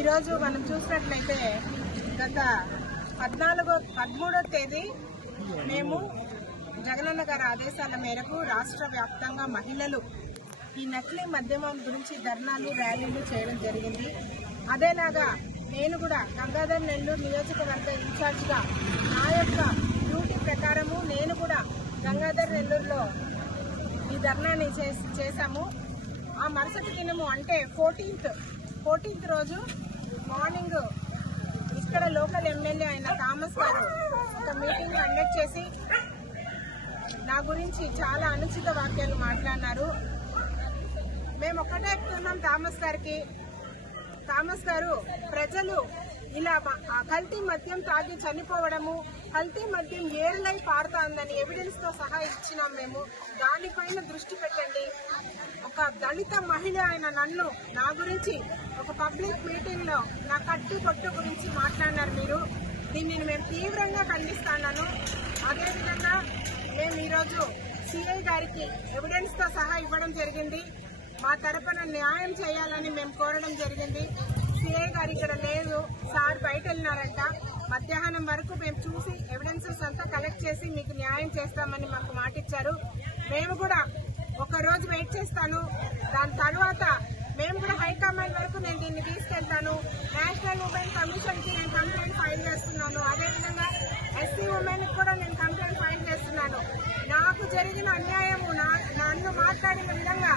ఈరోజు మనం చూసినట్లయితే గత 13వ తేదీ మేము జగనన్న గారి ఆదేశాల మేరకు రాష్ట్ర వ్యాప్తంగా మహిళలు ఈ నకిలీ మద్యమం గురించి ధర్నాలు ర్యాలీలు చేయడం జరిగింది. అదేలాగా నేను కూడా గంగాధర్ నెల్లూరు నియోజకవర్గ ఇన్ఛార్జిగా నా యొక్క డ్యూటీ ప్రకారము నేను కూడా గంగాధర్ నెల్లూరులో ఈ ధర్నాని చేశాము. ఆ మరుసటి దినము అంటే 14th రోజు మార్నింగ్ ఇక్కడ లోకల్ ఎమ్మెల్యే అయిన థామస్ గారు ఒక మీటింగ్ కండక్ట్ చేసి నా గురించి చాలా అనుచిత వాక్యాలు మాట్లాడినారు. మేము ఒక్కటే చెప్తున్నాం థామస్ గారు ప్రజలు ఇలా కల్తీ మద్యం తాగి చనిపోవడము, కల్తీ మద్యం ఏర్లై పారుతుందని ఎవిడెన్స్ తో సహా ఇచ్చినాం. మేము దానిపైన దృష్టి పెట్టండి. ఒక దళిత మహిళ అయిన నన్ను నా గురించి ఒక పబ్లిక్ మీటింగ్ లో నా కట్టు కొట్టు గురించి మాట్లాడినారు మీరు. దీన్ని మేము తీవ్రంగా ఖండిస్తున్నాను. అదేవిధంగా మేము ఈరోజు సిఐ గారికి ఎవిడెన్స్ తో సహా ఇవ్వడం జరిగింది. మా తరపున న్యాయం చేయాలని మేము కోరడం జరిగింది. సిఐ గారు ఇక్కడ లేదు, సార్ బయట వెళ్ళినారంట. మధ్యాహ్నం వరకు మేము చూసి ఎవిడెన్సెస్ అంతా కలెక్ట్ చేసి మీకు న్యాయం చేస్తామని మాకు మాట ఇచ్చారు. మేము కూడా ఒక రోజు వెయిట్ చేస్తాను. దాని తర్వాత మేము కూడా హైకమాండ్ వరకు నేను దీన్ని తీసుకెళ్తాను. నేషనల్ ఉమెన్ కమిషన్ కి నేను కంప్లైంట్ ఫైల్ చేస్తున్నాను. అదేవిధంగా ఎస్సీ ఉమెన్ కూడా నేను కంప్లైంట్ ఫైల్ చేస్తున్నాను. నాకు జరిగిన అన్యాయము నన్ను మాట్లాడిన విధంగా